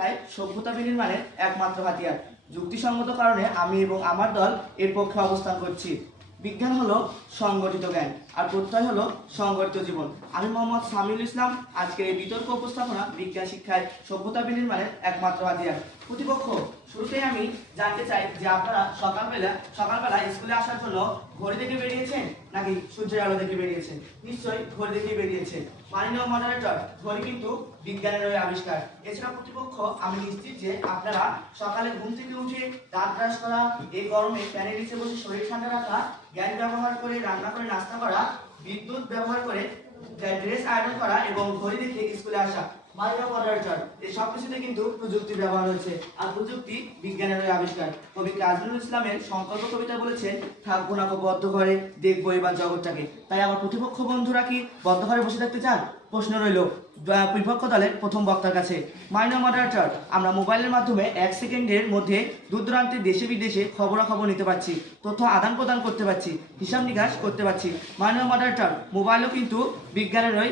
শিক্ষায় সভ্যতা বিনির্মাণের একমাত্র হাতিয়ার। যুক্তিসঙ্গত কারণে আমি এবং আমার দল এর পক্ষে অবস্থান করছি। বিজ্ঞান হলো সংগঠিত জ্ঞান আর প্রত্যয় হলো সংগঠিত জীবন। আমি মোহাম্মদ সামিউল ইসলাম। আজকের এই বিতর্ক উপস্থাপনা বিজ্ঞান শিক্ষায় সভ্যতা বিনির্মাণের একমাত্র হাতিয়ার। প্রতিপক্ষ, শুরুতেই আমি জানতে চাই যে আপনারা সকালবেলা স্কুলে আসার জন্য ঘড়ি দেখে বেরিয়েছেন নাকি সূর্যের আলো দেখে বেরিয়েছেন? নিশ্চয়ই ঘড়ি দেখে বেরিয়েছেন। মাননীয় মডারেটর, ঘড়ি কিন্তু বিজ্ঞানের আবিষ্কার। এছাড়া প্রতিপক্ষ, আমি নিশ্চিত যে আপনারা সকালে ঘুম থেকে উঠে দাঁত ব্রাশ করা, এই গরমে ফ্যানের নিচে বসে শরীর ঠান্ডা রাখা, গ্যাস ব্যবহার করে রান্না করে নাস্তা করা, বিদ্যুৎ ব্যবহার করে ড্রেস আয়রন করা এবং ঘড়ি দেখে স্কুলে আসা। মাননীয় মডারেটর, এই সব কিছুতে কিন্তু প্রযুক্তি ব্যবহার হয়েছে, আর প্রযুক্তি বিজ্ঞানের আবিষ্কার। কবি কাজী নজরুল ইসলামের সংকল্প কবিতা বলেছেন, থাকবো না বদ্ধ ঘরে, দেখবো এবার জগৎটাকে। তাই আমার প্রতিপক্ষ বন্ধুরা কি বদ্ধ ঘরে বসে থাকতে চান? প্রশ্ন রইল বিপক্ষ দলের প্রথম বক্তার কাছে। মাননীয় মডারেটর, আমরা মোবাইলের মাধ্যমে 1 সেকেন্ডের মধ্যে দূর দূরান্তের দেশে বিদেশে খবরাখবর নিতে পারছি, তথ্য আদান প্রদান করতে পারছি, হিসাব নিকাশ করতে পারছি। মাননীয় মডারেটর, মোবাইলও কিন্তু বিজ্ঞানেরই